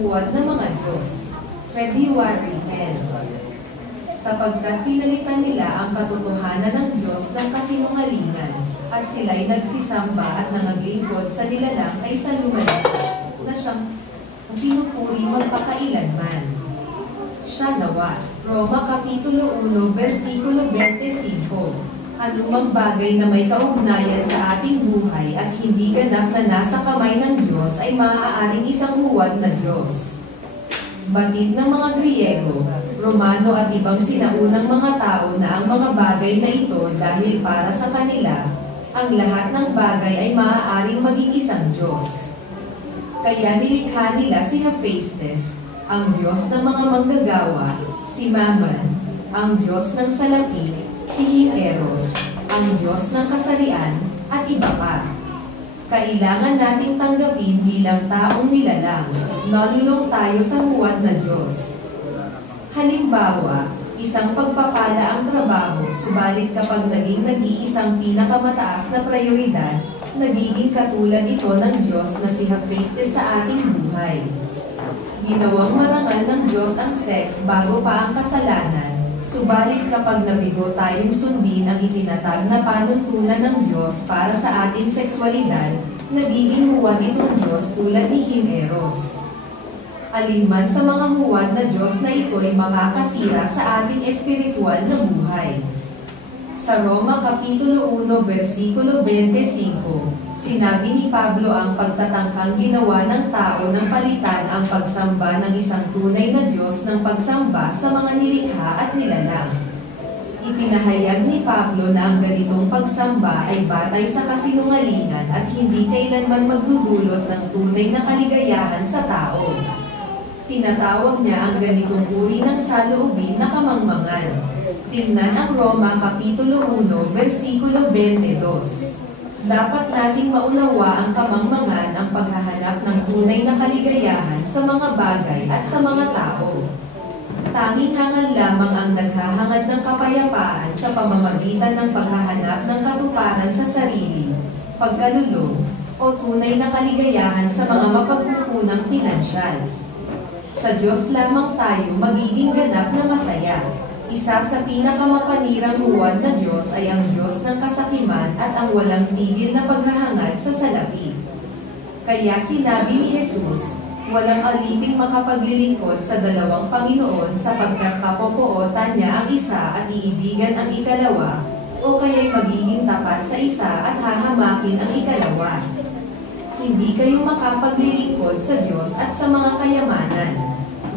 Buwan ng mga Diyos, February 10. Sapagkat pinalitan nila ang katotohanan ng Diyos ng kasinungalingan, at sila'y nagsisamba at nangaglingkod sa nilalang ay sa lumalang, na siyang pinupuri magpakailanman. Siya nawa, Roma Kapitulo 1, versikulo 25. Anumang bagay na may kaugnayan sa ating buhay at hindi ganap na nasa kamay ng Diyos ay maaaring isang huwad na Diyos. Batid ng mga Griego, Romano at ibang sinaunang mga tao na ang mga bagay na ito dahil para sa kanila, ang lahat ng bagay ay maaaring maging isang Diyos. Kaya nilikha nila si Hephaestus, ang Diyos ng mga manggagawa, si Mammon, ang Diyos ng salapi, si Eros, ang Diyos ng kasarian, at iba pa. Kailangan nating tanggapin bilang taong nilalang, nalulong tayo sa huwad na Diyos. Halimbawa, isang pagpapala ang trabaho, subalit kapag naging nag-iisang pinakamataas na prioridad, nagiging katulad ito ng Diyos na si Hephaestus sa ating buhay. Ginawang marangal ng Diyos ang sex bago pa ang kasalanan, subalit kapag nabigo tayong sundin ang itinatag na panuntunan ng Diyos para sa ating sexualidad, nagiging huwad itong Diyos tulad ni Himeros. Alinman sa mga huwad na Diyos na ito'y makakasira sa ating espiritual na buhay. Sa Roma Kapitulo 1 versikulo 25, sinabi ni Pablo ang pagtatangkang ginawa ng tao nang palitan ang pagsamba ng isang tunay na Diyos ng pagsamba sa mga nilikha at nilalang. Ipinahayag ni Pablo na ang ganitong pagsamba ay batay sa kasinungalingan at hindi kailanman magdudulot ng tunay na kaligayahan sa tao. Tinatawag niya ang ganitong uri ng saloobin na kamangmangan. Tingnan ang Roma Kapitulo 1 versikulo 22. Dapat nating maunawa ang kamangmangan ang paghahanap ng tunay na kaligayahan sa mga bagay at sa mga tao. Tanging hangal lamang ang naghahangad ng kapayapaan sa pamamagitan ng paghahanap ng katuparan sa sarili, pagkalulong, o tunay na kaligayahan sa mga mapagkukunang pinansyal. Sa Diyos lamang tayo magiging ganap na masaya. Isa sa pinakamapanirang huwad na Diyos ay ang Diyos ng kasakiman at ang walang tigil na paghahangad sa salapi. Kaya sinabi ni Jesus, walang aliping makapaglilingkod sa dalawang Panginoon sapagkat kapopootan niya ang isa at iibigan ang ikalawa, o kaya'y magiging tapat sa isa at hahamakin ang ikalawa. Hindi kayo makapaglilingkod sa Diyos at sa mga kayamanan.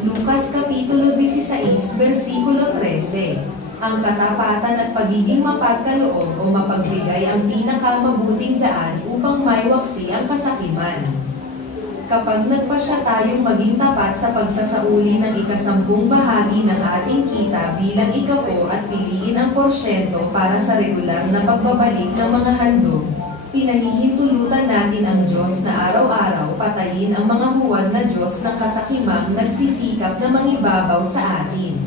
Lucas Kapitulo 16 versikulo 13. Ang katapatan at pagiging mapagkaloob o mapagbigay ang pinakamabuting daan upang maiwaksi ang kasakiman. Kapag nagpasya tayong maging tapat sa pagsasauli ng ika-10 bahagi ng ating kita bilang ika-10 at piliin ang porsyento para sa regular na pagbabalik ng mga handog, pinahihintulutan natin ang Diyos na araw-araw patayin ang mga huwad na Diyos ng kasakimang nagsisikap na mangibabaw sa atin.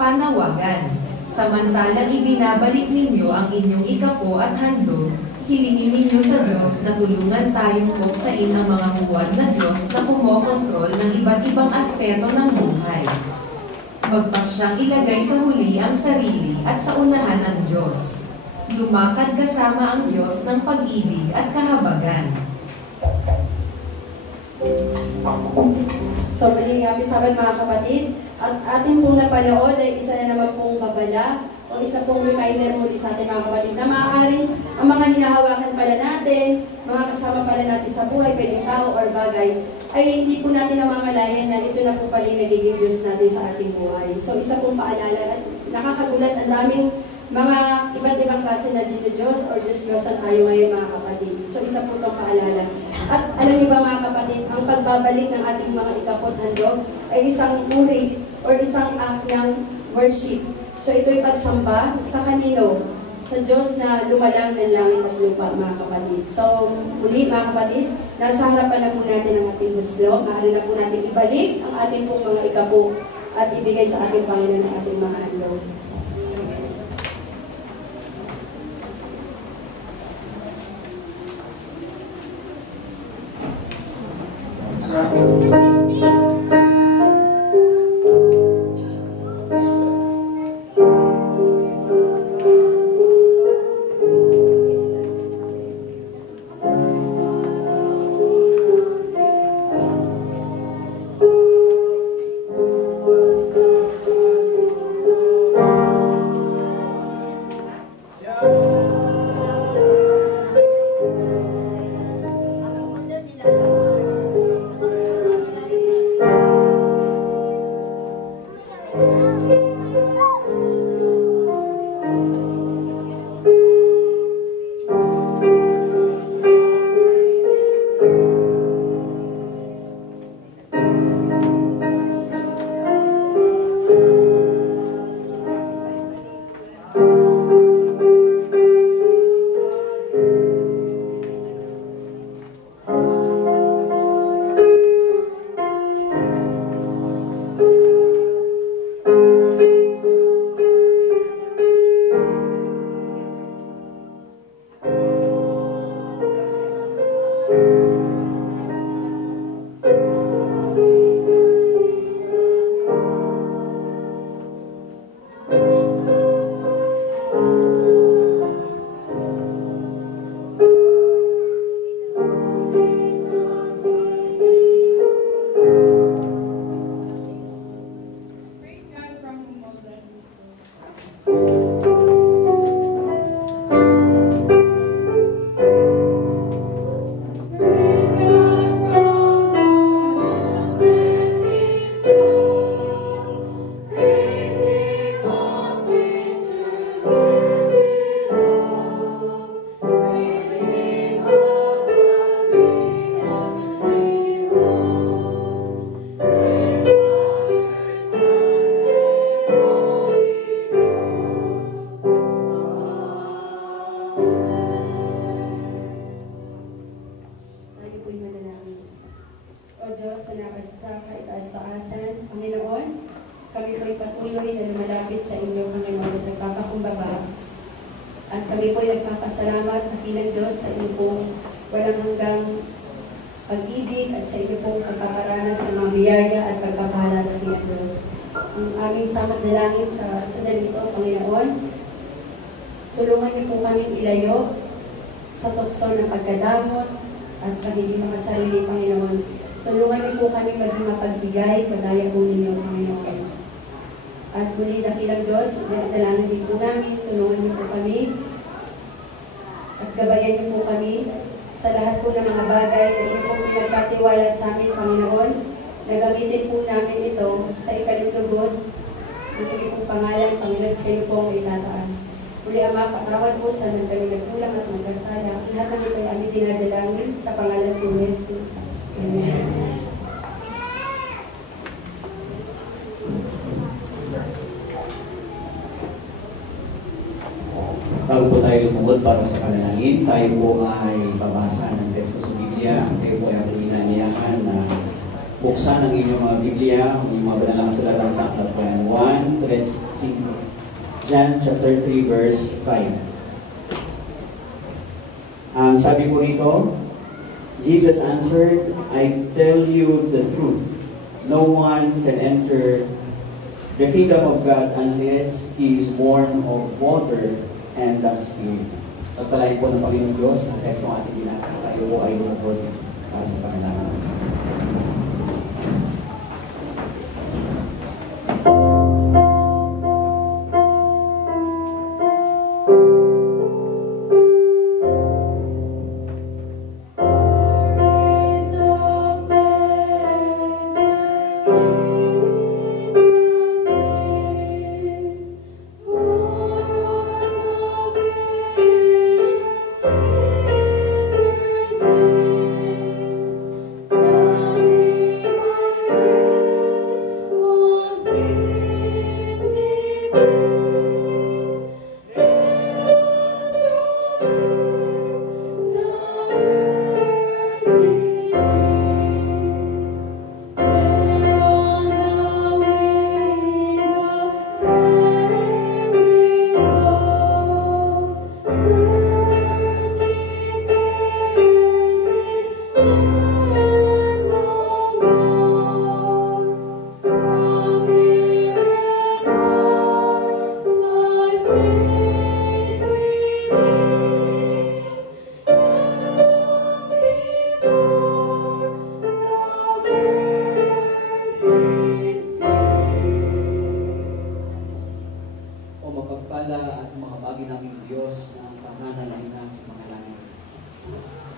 Panawagan. Samantalang ibinabalik ninyo ang inyong ika-10 at handog, hilingin ninyo sa Diyos na tulungan tayong buksain ang mga huwad na Diyos na kumokontrol ng iba't ibang aspeto ng buhay. Magpasyang ilagay sa huli ang sarili at sa unahan ang Diyos. Lumakad kasama ang Diyos ng pag-ibig at kahabagan. So, muli nga sabat mga kapatid, at ating pong napanood ay isa na naman pong babala o isa pong reminder muli sa ating mga kapatid na maaaring ang mga hinahawakan pala natin, mga kasama pala natin sa buhay, pwedeng tao or bagay, ay hindi po natin namamalayan na ito na po pala yung nagiging Diyos natin sa ating buhay. So, isa pong paalala at nakakagulat ang daming mga iba't ibang klase na Diyos or Diyos-Diyosan tayo ngayon mga kapatid. So isa po itong paalala. At alam niyo ba mga kapatid, ang pagbabalik ng ating mga ikapot handog ay isang uri or isang act ng worship. So ito'y pagsamba sa kanino? Sa Diyos na lumalang ng langit at lupa mga kapatid. So muli mga kapatid, nasa harapan na po natin ang ating huslo. Maaari na po natin ibalik ang ating pong mga ikapo at ibigay sa ating Panginoon ang ating mga handog. kataas-taasan. Panginoon, kami po'y patuloy na lumalapit sa inyo, Panginoon, at nagpapakumbaba. At kami po'y nagpapasalamat, dakilang Diyos, sa inyo pong walang hanggang pag-ibig at sa inyo pong pagpaparanas ng mga biyaya at pagpapala, dakilang Diyos. Ang aming samot na langit sa sandali ito, Panginoon, tulungan niyo po kami ilayo sa tukso ng pagkadamot at pagiging mga sarili, Panginoon. Tulungan niyo po kami maging mapagbigay, kagaya po ninyo, Panginoon. At muli, dakilang Diyos, dalangin din po namin, tulungan niyo po kami at gabayan niyo po kami sa lahat po ng mga bagay na inyo pong pinagkatiwala sa amin, Panginoon, na gamitin po namin ito sa ikalugod ng inyong pangalan, Panginoon, kayo po ang itataas. Muli, Ama, patawad po sa nang kami nagkulang at magkasala. Lahat ng ito ay aming dinadalangin sa pangalan po ni Jesus. Amen. Bago po tayo lumungkot para sa panalangin, tayo po ay babasa ng teksto sa Biblia. Kayo po ay ako inaniyakan na buksan ang inyong mga Biblia, ang inyong mga banalang kasulatan sa Aklat ng 1, 3, John chapter 3, verse 5. Ang sabi po rito, Jesus answered, I tell you the truth. No one can enter the kingdom of God unless he is born of water and the Spirit. Pagpalain po ng Panginoon Diyos ang teksto ng ating binasa. Tayo po ay lumukod para sa panalangin.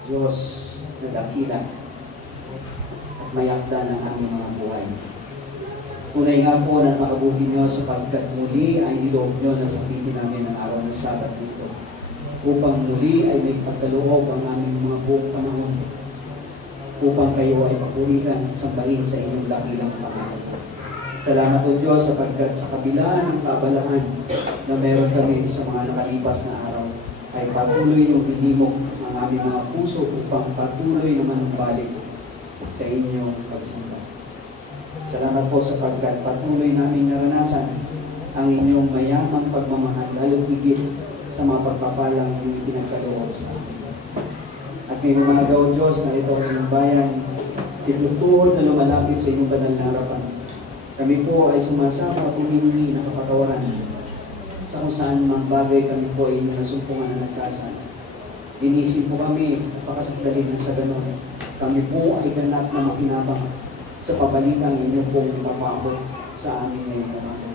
Diyos na dakila at mayakda ng aming mga buhay. Tunay nga po na makabuti niyo sapagkat muli ay niloob niyo na sabihin namin ang araw ng Sabat dito upang muli ay may pagkaloob ang aming mga buong panahon upang kayo ay papurihan at sambahin sa inyong dakilang Panginoon. Salamat o Diyos sapagkat sa kabila ng kaabalahan na meron kami sa mga nakalipas na araw ay patuloy yung hinimok ang aming mga puso upang patuloy naman balik sa inyong pagsamba. Salamat po sapagkat patuloy namin naranasan ang inyong mayamang pagmamahal lalo higit sa mga pagpapalang inyong pinagkaloob sa amin. At ngayong mga daw Diyos na ito ang inyong bayan, itutuhod na lumalapit sa inyong banal na harapan. Kami po ay sumasama at humingi ng kapatawaran sa kung saan mang bagay kami po ay nasumpungan na nagkasan. Inisip po kami, pakasagdali na sa ganon. Kami po ay ganap na makinabang sa pabalitang inyong pong mapabot sa amin ngayong umaga.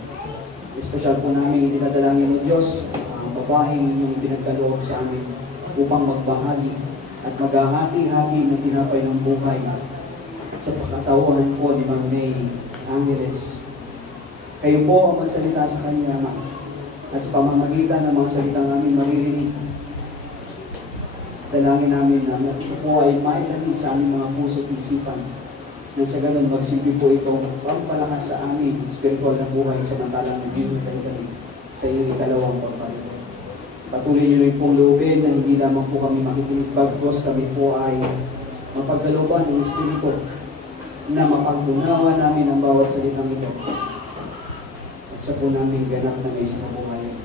Espesyal po namin itinadalangin ng Diyos ang babaheng inyong pinagkaloob sa amin upang magbahagi at maghahati-hati ng tinapay ng buhay sa pagkatauhan po ni Mang May Angeles. Kayo po ang magsalita sa kanya, Ama, at sa pamamagitan ng mga salita namin maririnig. Dalangin namin na ito po ay mailatid sa aming mga puso at isipan na sa ganun magsilbi po ito pangpalakas sa amin spiritual na buhay samantalang nabiyong kami sa iyong ikalawang pagparito. Patuloy niyo rin pong loobin na hindi lamang po kami makikinig bagkos kami po ay mapagkalooban ng Espiritu na mapag-unawa namin ang bawat salitang ito. At sa po namin ganap na may sinabuhay.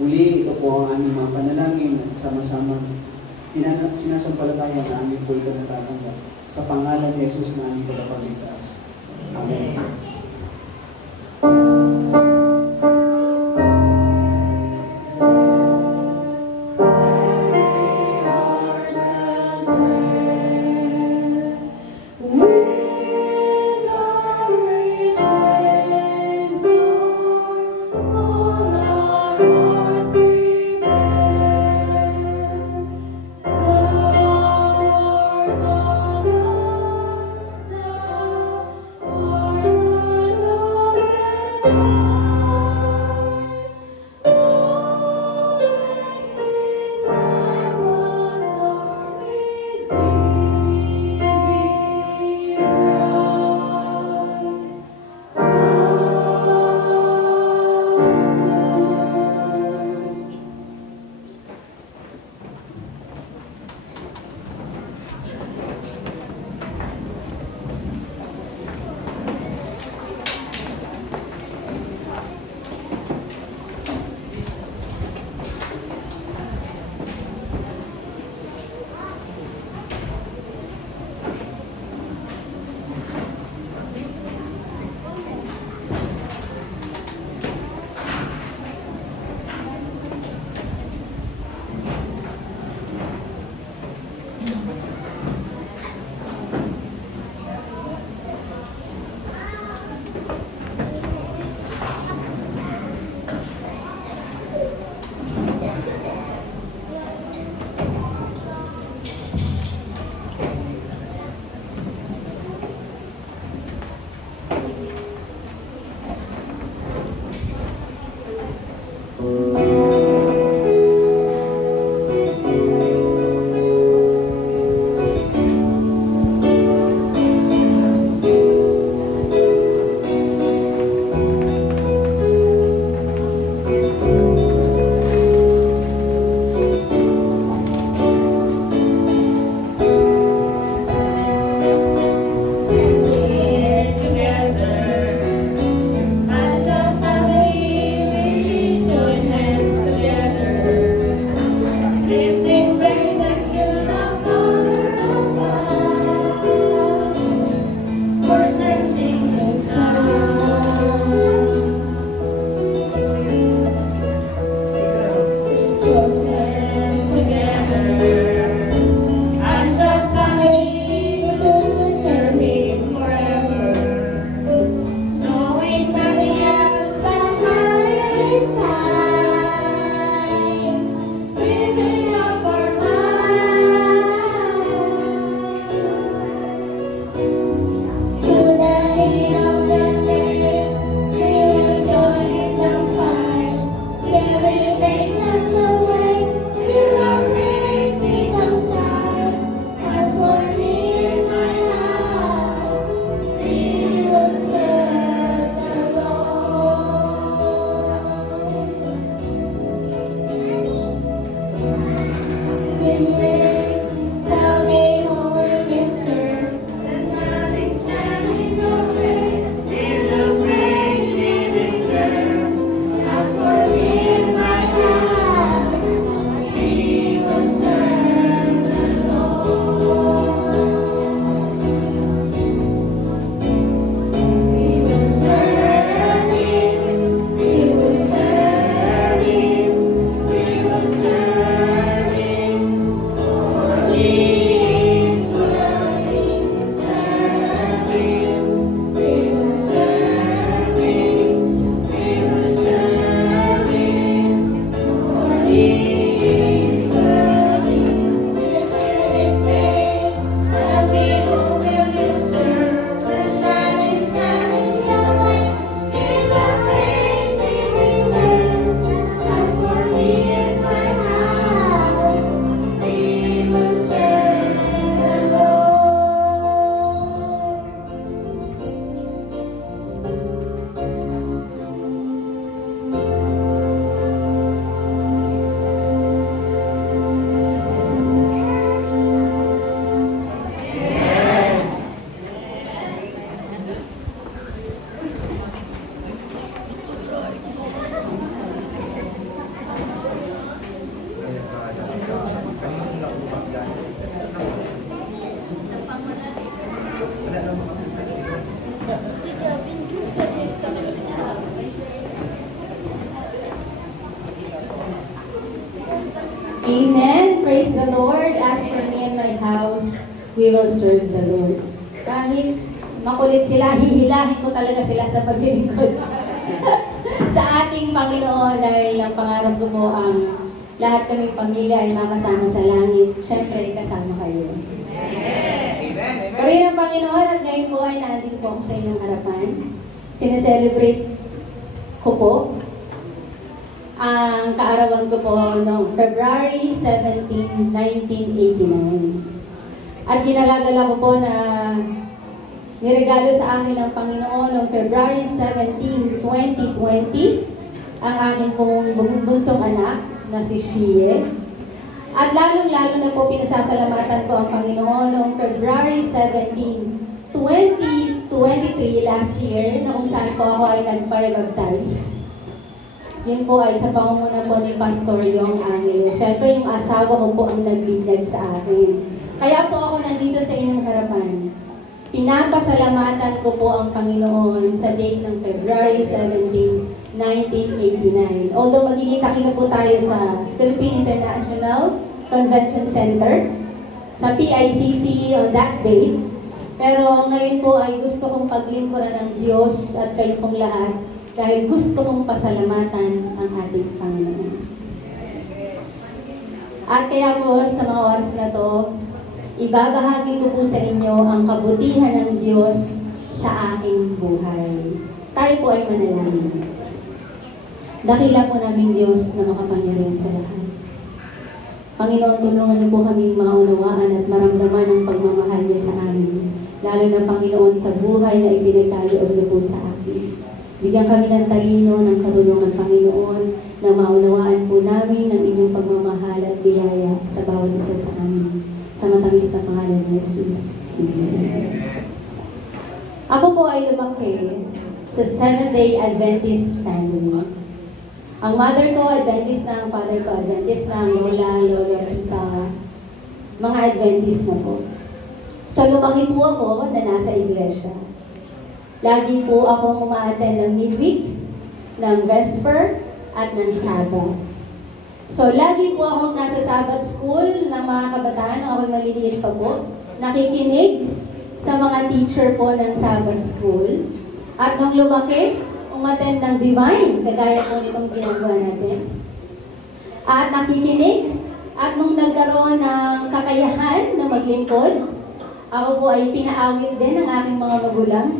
Muli, ito po ang aming mga panalangin at sama-samang sinasampalataya na aming po'y kanatatanggap. Sa pangalan ni Jesus na aming tagapagligtas. Amen. Praise the Lord. As for me and my house, we will serve the Lord. Kahit makulit sila, hihilahin ko talaga sila sa paglilingkod sa ating Panginoon, dahil ang pangarap ko po ang lahat kaming pamilya ay makasama sa langit. Siyempre, kasama kayo. Purihin ang Panginoon, at ngayon po ay nandito po ako sa inyong harapan. Sineselebrate ko po ang kaarawan ko po noong February 17, 1989. At ginalala ko po na niregalo sa akin ng Panginoon noong February 17, 2020 ang aking pong bunsong anak na si Shie. At lalong-lalo na po pinasasalamatan ko ang Panginoon noong February 17, 2023 last year, na kung saan po ako ay nagpa-rebaptize. Yun po ay sa pangunguna po ni Pastor Yong Angelo. Siyempre, yung asawa ko po ang nagbigay sa akin. Kaya po ako nandito sa inyong harapan. Pinapasalamatan ko po ang Panginoon sa date ng February 17, 1989. Although magkikita-kita po tayo sa Philippine International Convention Center, sa PICC on that date. Pero ngayon po ay gusto kong paglingkuran ng Diyos at kayo pong lahat, dahil gusto kong pasalamatan ang ating Panginoon. At kaya po sa mga oras na to, ibabahagi ko po sa inyo ang kabutihan ng Diyos sa aking buhay. Tayo po ay manalangin. Dakila po namin Diyos na makapangyarihan sa lahat. Panginoon, tulungan niyo po kami maunawaan at maramdaman ang pagmamahal niyo sa amin. Lalo na Panginoon sa buhay na ibinagkaloob niyo po sa akin. Bigyan kami ng talino, ng karunungan, Panginoon, na maunawaan po namin ang inyong pagmamahal at biyaya sa bawat isa sa amin. Sa matamis na pangalan ni Jesus. Amen. Ako po ay lumaki sa Seventh-day Adventist family. Ang mother ko, Adventist na. Ang father ko, Adventist na. Lola, tita, mga Adventist na po. So, lumaki po ako na nasa iglesia. Lagi po akong umaattend ng midweek, ng vesper, at ng Sabbath. So, lagi po akong nasa Sabbath school ng mga kabataan, nung ako'y maliliit pa po, nakikinig sa mga teacher po ng Sabbath school. At nung lumaki, umattend ng divine, kagaya po nitong ginagawa natin. At nakikinig, at nung nagkaroon ng kakayahan na maglingkod, ako po ay pinaawit din ng aking mga magulang.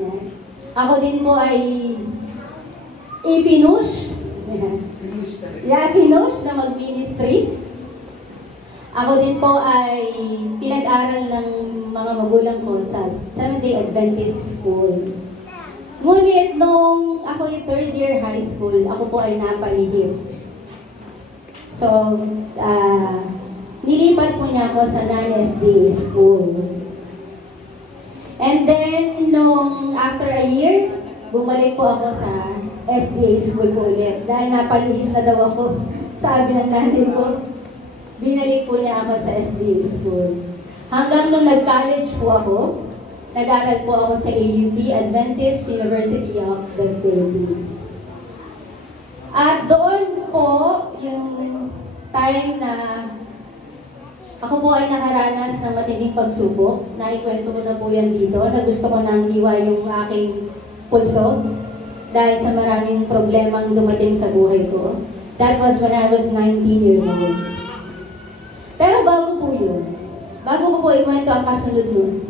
Yan. Ako din po ay ipinush na mag-ministry. Ako din po ay pinag-aral ng mga magulang ko sa Seventh-day Adventist School. Ngunit nung ako ay third year high school, ako po ay napalihis. So, nilipat po niya ako sa non-SDA school. And then, nung after a year, bumalik po ako sa SDA school po ulit. Dahil napalihis na daw ako, sabi ng nanay ko, binalik po niya ako sa SDA school. Hanggang nung nag-college po ako, nag-aral po ako sa AUP, Adventist University of the Philippines. At doon po, yung time na ako po ay nakaranas ng matinding pagsubok. Naikwento ko na po yan dito, na gusto ko nang iwa yung aking pulso dahil sa maraming problemang dumating sa buhay ko. That was when I was 19 years old. Pero bago po yun, bago ko po ikwento ang kasunod nun,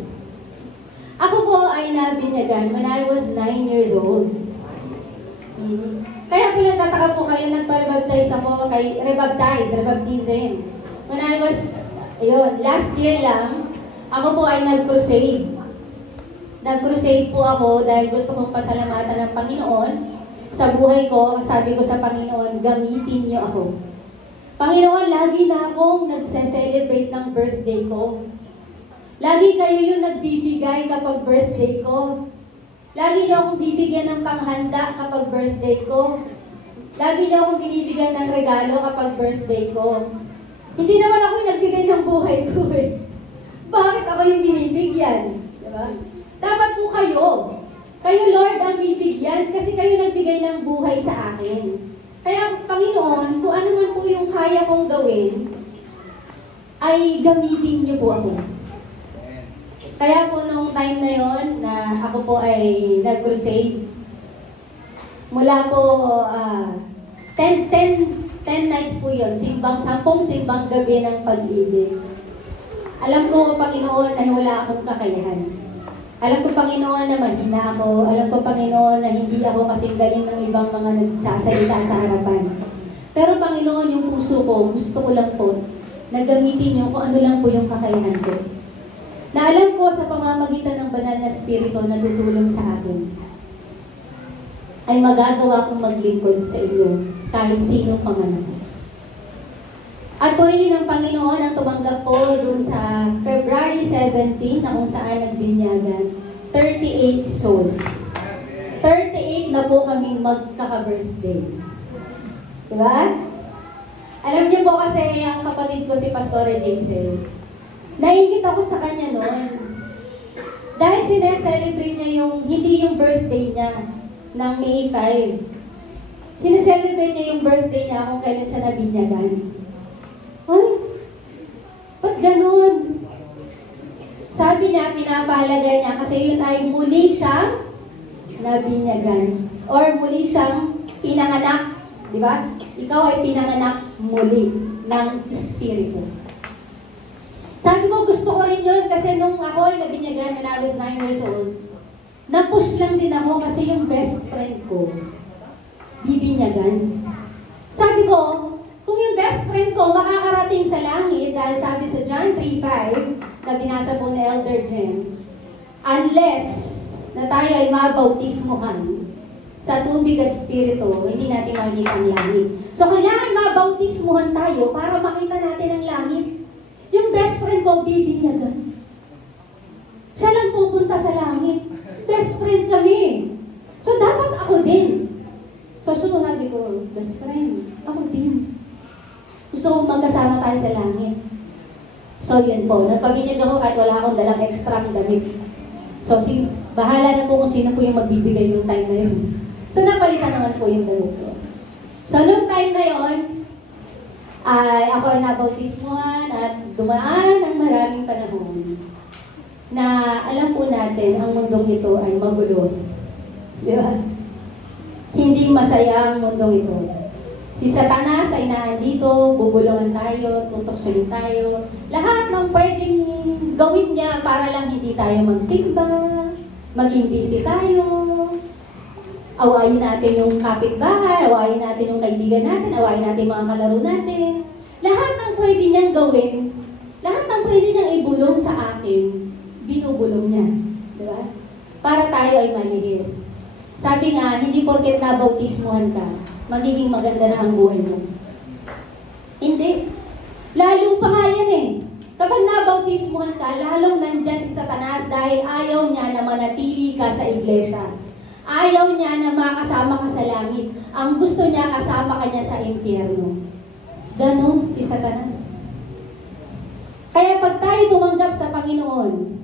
ako po ay nabinyagan when I was 9 years old. Kaya kung nagtataka po kayo, nagpa-rebaptize ako, rebaptism. When I was, last year lang, ako po ay nag-crusade. Nag-crusade po ako dahil gusto kong pasalamatan ng Panginoon sa buhay ko. Sabi ko sa Panginoon, gamitin niyo ako. Panginoon, lagi na akong nagse-celebrate ng birthday ko. Lagi kayo yung nagbibigay kapag birthday ko. Lagi niyo akong bibigyan ng panghanda kapag birthday ko. Lagi niyo akong binibigyan ng regalo kapag birthday ko. Hindi naman ako yung nagbigay ng buhay ko eh. Bakit ako yung binibigyan? Diba? Dapat po kayo. Kayo, Lord, ang bibigyan kasi kayo nagbigay ng buhay sa akin. Kaya, Panginoon, kung ano man po yung kaya kong gawin, ay gamitin niyo po ako. Kaya po nung time na yon na ako po ay nag-crusade, mula po 10 nights po yun, 10 simbang gabi ng pag-ibig. Alam ko, Panginoon, na wala akong kakayahan. Alam ko, Panginoon, na mahina ako. Alam ko, Panginoon, na hindi ako kasing galing ng ibang mga nagsasalita sa harapan. Pero, Panginoon, yung puso ko, gusto ko lang po na gamitin niyo kung ano lang po yung kakayahan ko. Na alam ko sa pamamagitan ng banal na spirito na tutulong sa akin, ay magagawa kong maglingkod sa inyo kahit sino pa man ako. At purihin ng Panginoon ang tumanggap po dun sa February 17 na kung saan nagbinyagan 38 souls. 38 na po kaming magkaka-birthday. Diba? Alam niyo po kasi ang kapatid ko si Pastora Jason, naingit ako sa kanya noon. Dahil sineselebrate niya hindi yung birthday niya ng May 5. Sineselebrate niya yung birthday niya kung kailan siya nabinyagan. Ay, ba't ganun? Sabi niya, pinapahalaga niya kasi yun ay muli siyang nabinyagan. Or muli siyang pinanganak. Di ba? Ikaw ay pinanganak muli ng Espiritu. Sabi ko, gusto ko rin yun kasi nung ako ay nabinyagan when I was 9 years old, na-push lang din ako kasi yung best friend ko, bibinyagan. Sabi ko, kung yung best friend ko makakarating sa langit, dahil sabi sa John 3:5, na binasa po ni Elder Jem, unless na tayo ay mabautismuhan sa tubig at spirito, hindi natin makikita ang langit. So, kailangan mabautismuhan tayo para makita natin ang langit. Yung best friend ko, bibinyagan. Siya lang pupunta sa langit. Best friend kami. So, dapat ako din. So, sumusabi ko, best friend, ako din. Gusto kong magkasama tayo sa langit. So, yun po. Nagpabinyag ako kahit wala akong dalang extra damit. So, bahala na po kung sino po yung magbibigay yung time na yun. So, napalitan naman po yung damit ko. So, nung time na yun, ako ay nabautismuhan at dumaan ang maraming panahon na alam po natin ang mundong ito ay magulo. Di ba? Hindi masaya ang mundong ito. Si Satanas ay naandito, bubulungan tayo, tutuksoin tayo. Lahat ng pwedeng gawin niya para lang hindi tayo magsimba, maging busy tayo, awayin natin yung kapitbahay, awayin natin yung kaibigan natin, awayin natin mga kalaro natin. Lahat ng pwede niyang gawin, lahat ng pwede niyang ibulong sa akin, binubulong niya. Diba? Para tayo ay malihis. Sabi nga, hindi porket nabautismuhan ka, magiging maganda na ang buhay mo. Hindi. Lalo pa nga yan eh. Kapag nabautismuhan ka, lalong nandyan si Satanas dahil ayaw niya na manatili ka sa iglesia. Ayaw niya na makasama ka sa langit. Ang gusto niya, kasama ka niya sa impyerno. Ganon si Satanas. Kaya pag tayo tumanggap sa Panginoon,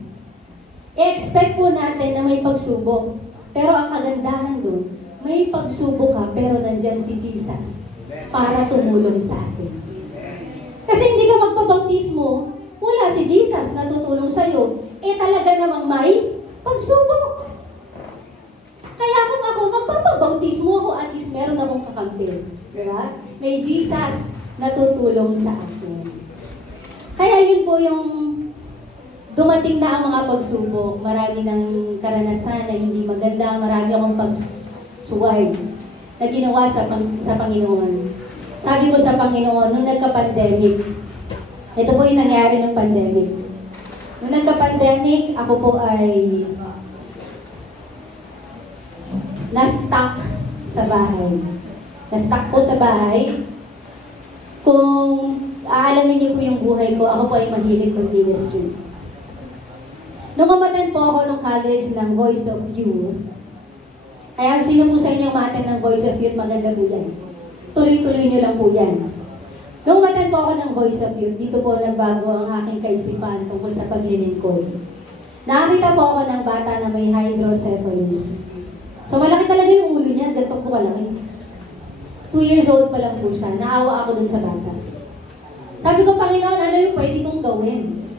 i-expect po natin na may pagsubok. Pero ang kagandahan doon, may pagsubok ka, pero nandyan si Jesus para tumulong sa atin. Kasi hindi ka magpabautismo, wala si Jesus na tutulong sa'yo. Talaga namang may pagsubok. Kaya kung ako magpapabautismo ako, at least meron akong kakampi. Diba? May Jesus na tutulong sa atin. Kaya yun po yung dumating na ang mga pagsubok. Marami ng karanasan na hindi maganda. Marami akong pagsuway na ginawa sa Panginoon. Sabi ko sa Panginoon, nung nagka-pandemic, ito po yung nangyari ng pandemic. Nung nagka-pandemic, ako po ay na-stuck sa bahay. Na-stuck po sa bahay. Kung aalamin niyo po yung buhay ko, ako po ay mahilig mag-ministry. Nung umattend po ako ng college ng Voice of Youth, kaya sino po sa inyo umattend ng Voice of Youth, maganda po yan. Tuloy-tuloy niyo lang po yan. Nung umattend po ako ng Voice of Youth, dito po nagbago ang aking kaisipan tungkol sa paglilingkod. Nakakita po ako ng bata na may hydrocephalus. So malaki talaga yung ulo niya, ganito po kalaki. 2 years old pa lang po siya. Naawa ako dun sa bata. Sabi ko, Panginoon, ano yung pwede kong gawin?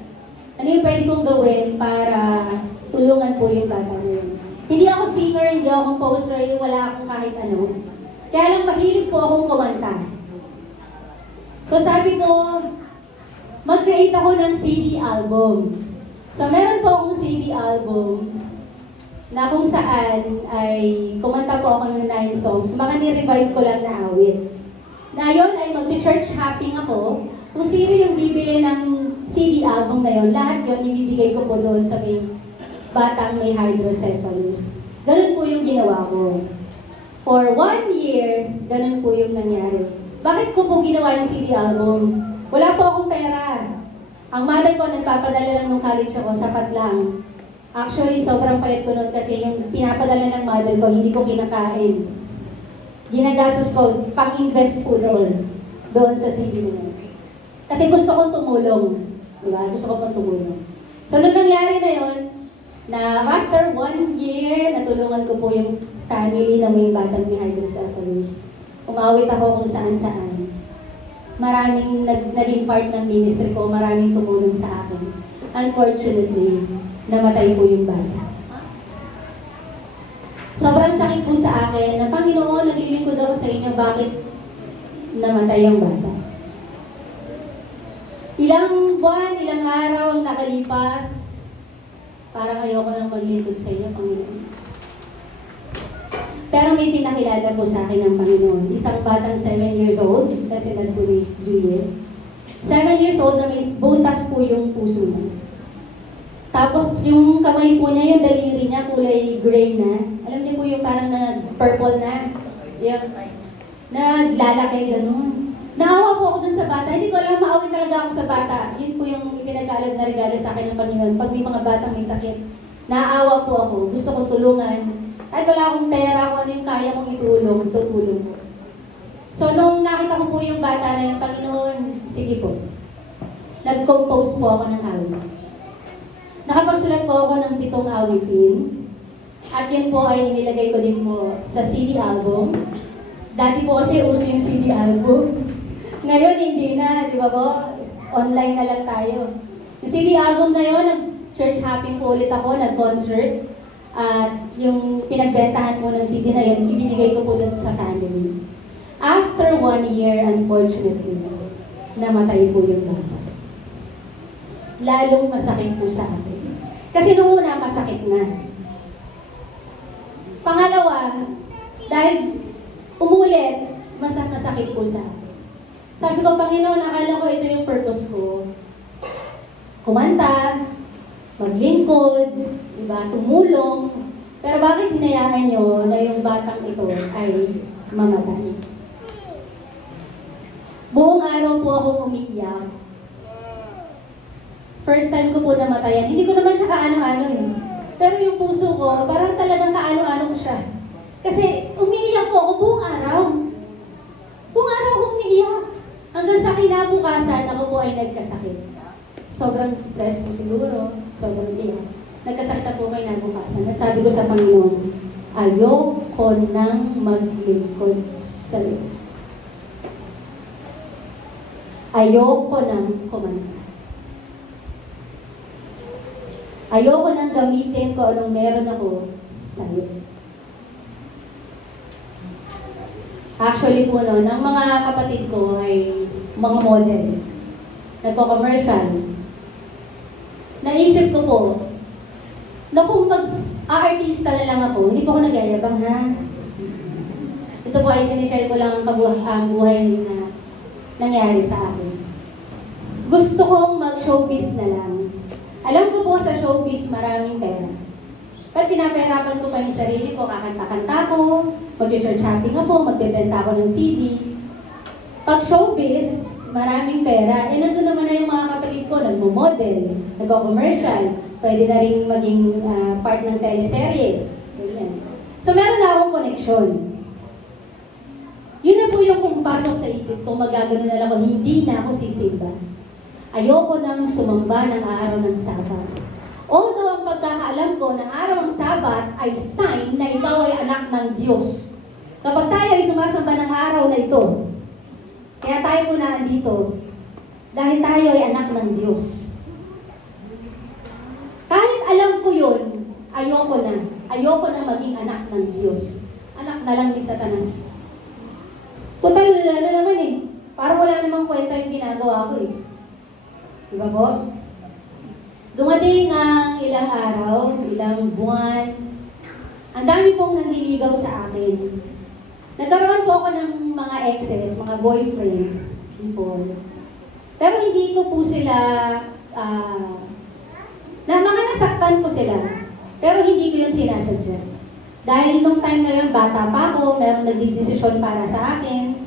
Ano yung pwede kong gawin para tulungan po yung bata na yun? Hindi ako singer, hindi ako composer, wala akong kahit ano. Kaya lang mahilig po akong kumanta. So sabi ko, mag-create ako ng CD album. So meron po akong CD album na kung saan ay kumanta po ako ng 9 songs. Mga ni-revive ko lang na awit. Na yun ay mag-church hopping ako. Kung sino yung bibili ng CD album na yun, lahat yun ibibigay ko po doon sa may batang may hydrocephalus. Ganun po yung ginawa ko. For 1 year, ganun po yung nangyari. Bakit ko po ginawa yung CD album? Wala po akong pera. Ang mother ko nagpapadala lang nung college ako, sapat lang. Actually, sobrang payat ko nun kasi yung pinapadala ng mother ko, hindi ko kinakain. Ginagastos ko, pang-invest po doon sa CD mo. Kasi gusto kong tumulong. Diba? Gusto ko pang tumulong. So, nung nangyari na yun, na after 1 year, natulungan ko po yung family na may batang may hydrocephalus. Umawit ako kung saan-saan. Maraming naging part ng ministry ko, maraming tumulong sa akin. Unfortunately, namatay po yung bata. Sobrang sakit po sa akin na, Panginoon, naglilingkod ako sa inyo, bakit namatay ang bata? Ilang buwan, ilang araw ang nakalipas, parang ayoko nang maglingkod sa inyo, Panginoon. Pero may pinakilala po sa akin ng Panginoon. Isang batang 7 years old, kasi po ni Juliet. 7 years old na may butas po yung puso niya. Tapos yung kamay po niya, yung daliri niya, kulay gray na. Alam niyo po yung parang purple na. Yung, naglalaki, ganun. Naawa po ako dun sa bata. Hindi ko alam, maawin talaga ako sa bata. Yun po yung ipinagkalab na regalo sa akin ng Panginoon. Pag may mga batang may sakit, naawa po ako. Gusto kong tulungan. Kahit wala akong pera, kung ano yung kaya kong itulong, tutulong po. So, nung nakita ko po yung bata na yung Panginoon, sige po. Nag-compose po ako ng awit. Nakapagsulat po ako ng 7 awitin. At yun po ay inilagay ko din po sa CD album. Dati po kasi uso yung CD album. Ngayon, hindi na, di ba po? Online na lang tayo. Yung CD album na yun, nag-church hopping po ulit ako, nag-concert. At yung pinagbentahan po ng CD na yun, ibinigay ko po dun sa family. After 1 year, unfortunately, namatay po yung bata. Lalong masakit po sa akin. Kasi noong una, masakit na. Pangalawa, dahil umulit, masakit po sa akin. Sabi ko, Panginoon, akala ko ito yung purpose ko. Kumanta, maglingkod, diba, tumulong. Pero bakit hinayaan nyo na yung batang ito ay mamatay? Buong araw po akong umiiyak. First time ko po namatayan. Hindi ko naman siya kaano-ano eh. Pero yung puso ko, parang talagang kaano-ano ko siya. Kasi umiiyak po ako buong araw. Buong araw akong umiiyak. Hanggang sa kinabukasan, ako po ay nagkasakit. Sobrang stress po siguro. Sobrang iyak. Nagkasakit ako kinabukasan. At sabi ko sa Panginoon, ayoko nang maglingkod sa iyo. Ayoko nang kumanta. Ayoko nang gamitin ko anong meron ako sa iyo. Actually po no, ng mga kapatid ko ay mga model. Nagko-commercial. Naisip ko po, na kung mag-artista na lang ako, hindi po ako nagyayabang ha. Ito po ay sinishare ko lang ang buhay na nangyari sa akin. Gusto kong mag-showbiz na lang. Alam ko po sa showbiz maraming pera. Pag pinapahirapan ko pa yung sarili ko, kakanta-kanta ko, mag-church shopping ako, magbebenta ako ng CD. Pag showbiz, maraming pera. Eh, nandun naman na yung mga kapatid ko, nagmo-model, nagko-commercial, pwede na rin maging part ng teleserye. So, meron na akong connection. Yun na po yung pumapasok sa isip ko, magagano na lang ako, hindi na ako sisimba. Ayoko nang sumamba ng araw ng Sabat. Although ang pagkakaalam ko na araw ng Sabat ay sign na ikaw ay anak ng Diyos. Kapag tayo ay sumasamba ng araw na ito, kaya tayo muna andito, Dahil tayo ay anak ng Diyos. Kahit alam ko yun, ayoko na. Ayoko na maging anak ng Diyos. Anak na lang ni Satanas. Total, ano naman eh. Parang wala namang kwenta yung ginagawa ko eh. Diba po? Dumating ang ilang araw, ilang buwan. Ang dami pong nanliligaw sa akin. Nagkaroon po ako ng mga exes, mga boyfriends before. Pero hindi ko po sila, mga nasaktan ko sila. Pero hindi ko yun sinasadya. Dahil nung time na yun, bata pa ako, meron nagdidesisyon para sa akin.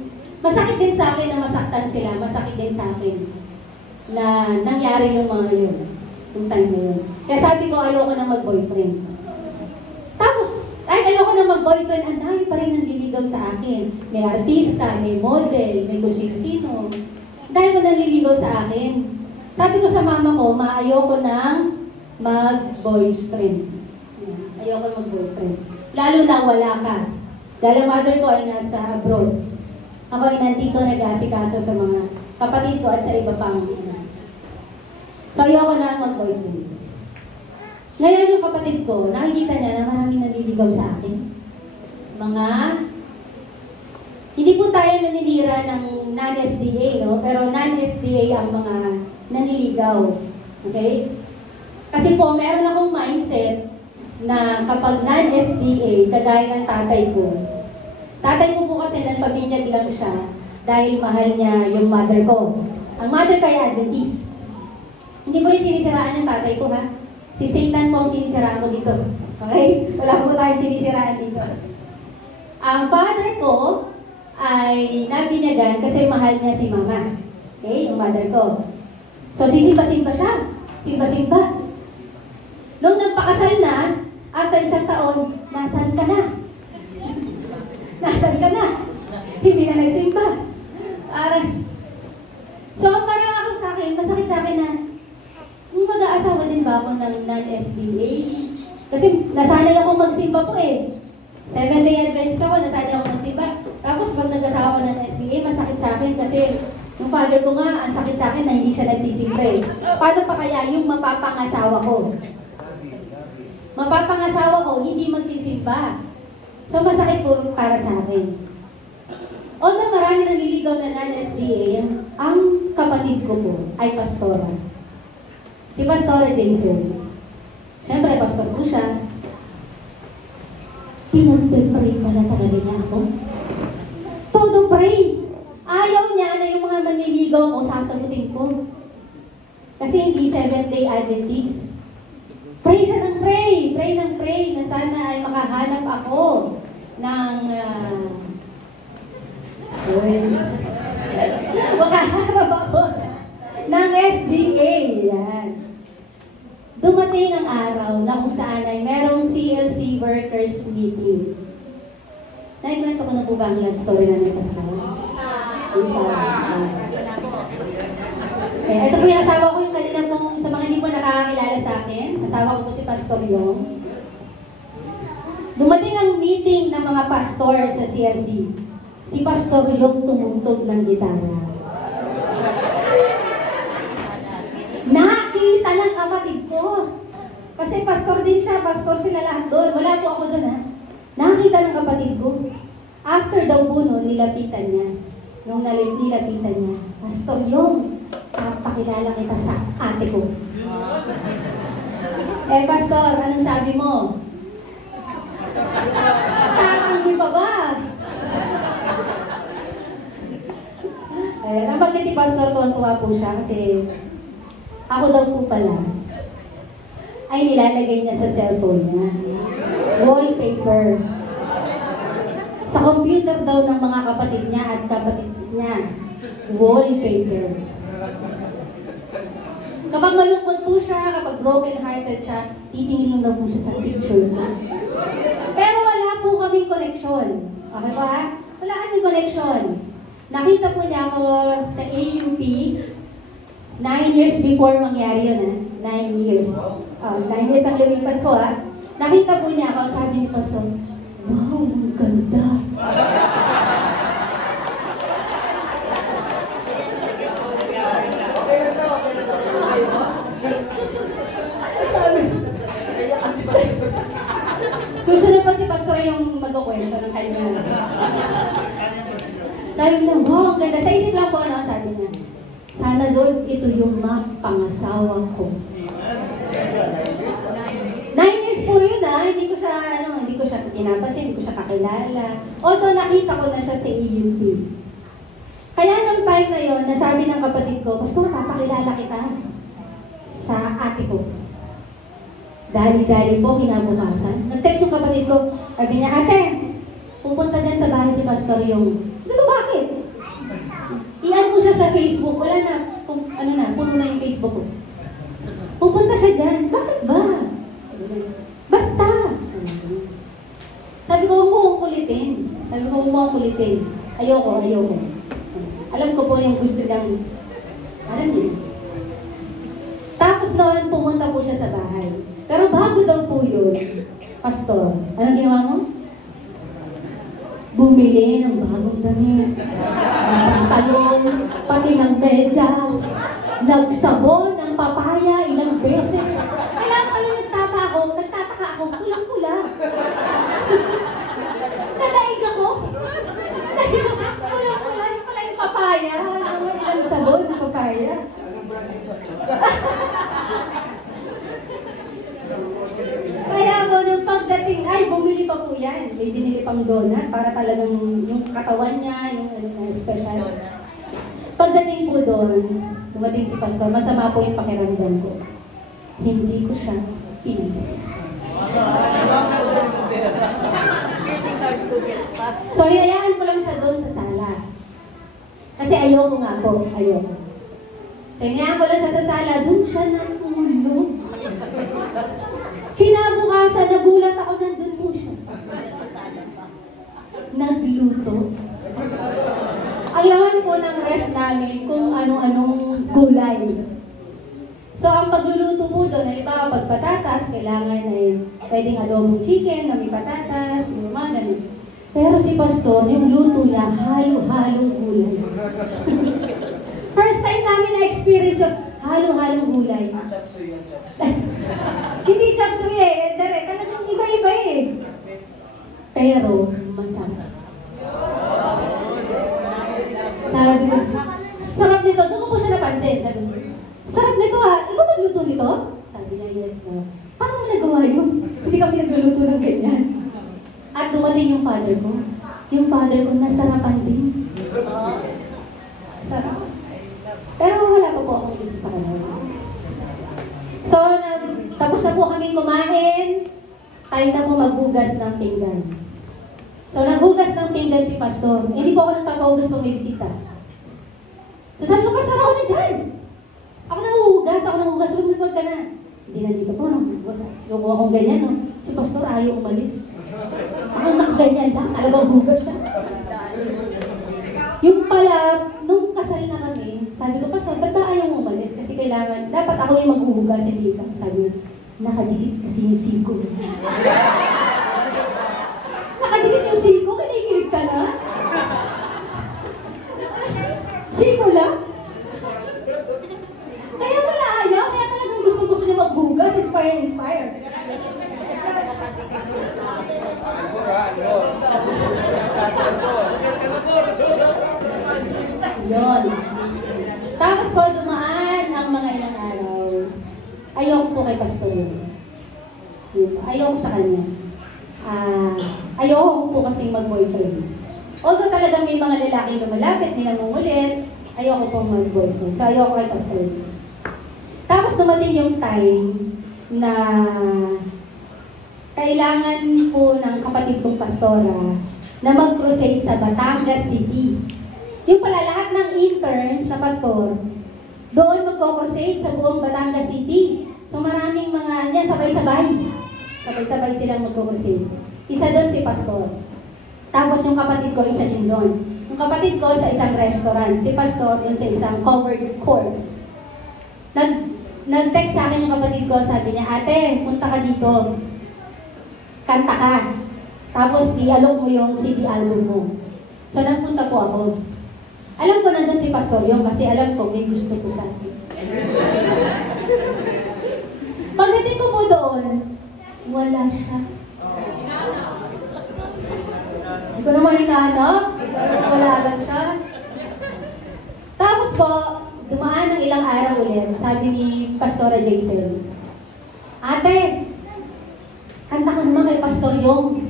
Masakit din sa akin na masaktan sila, masakit din sa akin na nangyari yung mga yun, yung time na yun. Kaya sabi ko, ayoko na mag-boyfriend. Tapos, ayoko na mag-boyfriend, ang dami pa rin nanliligaw sa akin. May artista, may model, may kung sino-sino. Dahil pa nanliligaw sa akin. Sabi ko sa mama ko, ayoko nang mag-boyfriend. Ayoko mag-boyfriend. Lalo na wala ka. Dahil ang mother ko ay nasa abroad. Ako ay nandito nag-asikaso sa mga kapatid ko at sa iba pang So ayoko na mag-boyfriend. Ngayon yung kapatid ko, nakikita niya na maraming nanliligaw sa akin. Hindi po tayo naninira ng non-SDA, no? Pero non-SDA ang mga nanliligaw. Okay? Kasi po, meron akong mindset na kapag non-SDA, kagaya ng tatay ko po kasi nagpabinyag lang siya dahil mahal niya yung mother ko. Ang mother ko ay Adventist. Hindi ko rin sinisiraan yung tatay ko, ha? Si Satan po ang sinisiraan ko dito. Okay? Wala po tayong sinisiraan dito. Ang father ko ay nabinyagan kasi mahal niya si mama. Okay? Yung mother ko. So, sisimba-simba siya. Simba-simba. Nung nagpakasal na, after isang taon, nasan ka na? Nasan ka na? Hindi na nagsimba. So, parang ako sa akin, masakit sa akin na, mag-aasawa din ba ako ng non-SDA? Kasi nasanay ako magsimba po eh. 7-day Adventist ako, nasanay ako magsimba. Tapos pag nag-asawa ko ng SDA, masakit sa akin kasi yung father ko nga, ang sakit sa akin na hindi siya nagsisimba eh. Paano pa kaya yung mapapangasawa ko? Mapapangasawa ko, hindi magsisimba. So masakit po para sa akin. Although marami naliligaw na non-SDA, ang kapatid ko po ay pastora. Si Pastora Jason. Siyempre, pastor po siya. Pinag-pray pala talaga niya ako. Todo pray. Ayaw niya na yung mga manliligaw ko, sasagutin ko. Kasi hindi 7-day Adventist. Pray siya ng pray. Pray ng pray na sana ay makahanap ako ng makahanap ako ng SDA. Yan. Dumating ang araw na kung saan ay merong CLC workers meeting. Naikwento ko na po ba ang love story na may pastor? Ito po yung asawa ko, yung kanina pong, sa mga hindi po nakakakilala sa akin, asawa ko po si Pastor Yong. Dumating ang meeting ng mga pastor sa CLC. Si Pastor Yong tumugtog ng gitara. Nakita ng kapatid ko. Kasi pastor din siya, pastor sila lahat doon. Wala po ako doon, ha. Nakita ng kapatid ko. After daw po noon, nilapitan niya. Nung nilapitan niya, Pastor Yong, pakilala kita sa ate ko. Pastor, anong sabi mo? Tatanggi pa ba? Nabanggit ni Pastor, tuwan-tuwa po siya kasi ako daw po pala ay nilalagay niya sa cellphone niya. Wallpaper. Sa computer daw ng mga kapatid niya at kapatid niya. Wallpaper. Kapag malungkot po siya, kapag broken-hearted siya, titingin daw po siya sa picture ko. Pero wala po kaming connection. Okay ba? Wala kaming connection. Nakita po niya ako sa AUP 9 years before mangyari yun, 9 years. 9 years ang lumipas ko, ha. Nakita po niya ako, sabi ni Pastor, wow, ang ganda. Susunod pa si Pastor yung magkukwento ng kaibigan. Sabi niya, wow, ang ganda. Sa isip lang po, ano, sabi niya, sana Lord, ito yung pangasawa ko. 9 years po yun, hindi ko siya pinapansin, hindi ko siya kakilala. Although nakita ko na siya sa EUP. Kaya nung time na yun, nasabi ng kapatid ko, Pastor, papakilala kita sa ate ko. Dali-dali po, kinabukasan. Nag-text yung kapatid ko, sabi niya, ate, pupunta dyan sa bahay si Pastor yung, ano bakit? I-add mo siya sa Facebook, wala na, puno na yung Facebook ko. Pupunta siya dyan, bakit ba? Basta! Sabi ko, huwag mo akong kulitin. Ayoko. Alam ko po yung gusto niyang, alam niyo. Tapos noon, pumunta po siya sa bahay. Pero bago daw po yun, Pastor, anong ginawa mo? Bumili ng bagong damit, ng talon, pati ng medyas, nagsabon ng papaya ilang beses. Kaya pala nagtataka ako, kulang-kula. Nadaig ako. Kulang-kula, yung pala yung papaya. Ilang sabon ng papaya. Kaya mo, nung pagdating, bumili pa po yan. May binili pang donut para talagang yung katawan niya, yung special. Pagdating po doon, dumating si Pastor, masama po yung pakiramdam ko. Hindi ko siya inisip. So, hinayaan ko lang siya doon sa sala. Kasi ayoko nga po, ayoko. So, hinayaan ko lang siya sa sala, doon siya natulog. Kinabukasan, nagulat ako, nandun po siya. Nagluto. Ang laman po ng ref namin kung anong-anong gulay. So, ang pagluluto po doon, halimbawa, pag patatas, kailangan ay pwedeng adobong chicken na may patatas, yung mga ganun. Pero si Pastor, yung luto niya, halo-halong gulay. First time namin na-experience yung halo-halong gulay. Hindi chop suey talagang iba-iba eh. Pero, masarap. Sabi ko, sarap nito. Doon ko po siya napansin. Sabi ko, sarap nito ikaw nagluto nito? Sabi niya, yes po. Paano mo nagawa yun? Hindi kami nagluluto ng ganyan. At dumating yung father ko. Yung father ko, nasarapan din. Sarap. Pero wala pa po akong gusto sa kanila. So, tapos na po kami kumain. Tayo na po maghugas ng pinggan. So, naghugas ng pinggan si Pastor. Hindi po ako nagpapahugas pag may bisita. So, sabi ko, Pastor, ako na dyan. Ako nanghugas. Huwag ka na. Hindi na dito po, nanghugas. Yung akong ganyan, no? Si Pastor, ayaw umalis. Ako nakaganyan lang, talagang hugas siya. Yung pala, nung kasal na kami, sabi ko, Pastor, ba't ba ayaw umalis? Kasi kailangan, dapat ako yung maghuhugas, hindi ka. Sabi ko, nakadikit kasi yung siko. Nakadikit yung siko? Kinikilig ka na? Siko lang? Kaya wala ayaw, kaya talagang gusto niya maghugas, inspire. Yun. Tapos po, dumaan ang mga ilang araw. Ayoko po kay Pastor yun. Ayoko sa kanya. Ayoko po kasing mag-boyfriend. Although talagang may mga lalaking lumalapit, may nangungulit, ayoko po mag-boyfriend. So, ayoko kay Pastor yun. Tapos dumating yung time na kailangan po ng kapatid kong pastora na mag-crusade sa Batangas City. Yung pala lahat ng interns na pastor, doon magko-crusade sa buong Batangas City. So maraming mga, sabay-sabay silang magko-crusade. Isa doon si pastor. Tapos yung kapatid ko, isa din doon. Yung kapatid ko sa isang restaurant, si pastor doon sa isang covered court. Nag-text sa akin yung kapatid ko, sabi niya, ate, punta ka dito. Kanta ka. Tapos i-alok mo yung CD album mo. So nagpunta po ako. Alam ko nandun si Pastor yung kasi alam ko may gusto to sa akin. doon, wala siya. Hindi ko naman hinahanap. Wala lang siya. Tapos po, dumaan ng ilang araw ulit. Sabi ni Pastora Jason, Ate, kanta ka naman kay Pastor Yong.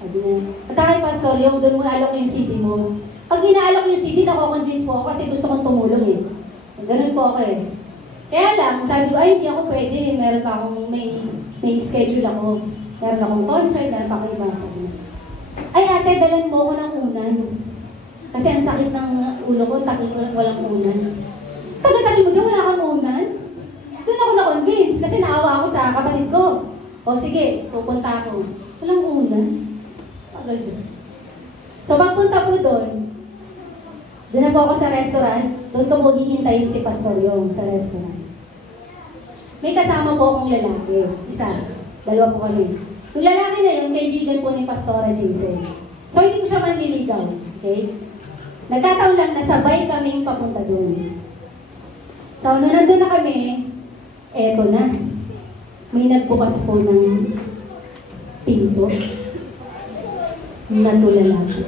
Sabi niya, kanta kay Pastor Yong, doon mo alok yung CD mo. Pag inaalok yung CD, nako-convince po ako kasi gusto kong tumulong eh. Ganun po ako eh. Kaya lang, sabi ko, ay hindi ako pwede. Meron pa akong, may schedule ako. Meron akong concert, meron pa akong iba. Ay ate, dalan mo ako ng unan. Kasi ang sakit ng ulo ko, takil ko walang unan. Tagal-tagal mo dyan, wala kang unan? Doon ako na-convince kasi naawa ako sa kapatid ko. O sige, pupunta ako. Walang unan. Tagal doon. So pagpunta po doon na po ako sa restaurant. Doon ko po hihintayin si Pastor Yong sa restaurant. May kasama po akong lalaki. Isa. Dalawa po kami. Yung lalaki na yun, kaibigan po ni Pastora Jason. So hindi ko siya manliligaw. Okay? Nagkataon lang na sabay kaming papunta doon. So nung nandun na kami, eto na. May nagbukas po ng pinto. Natulala po.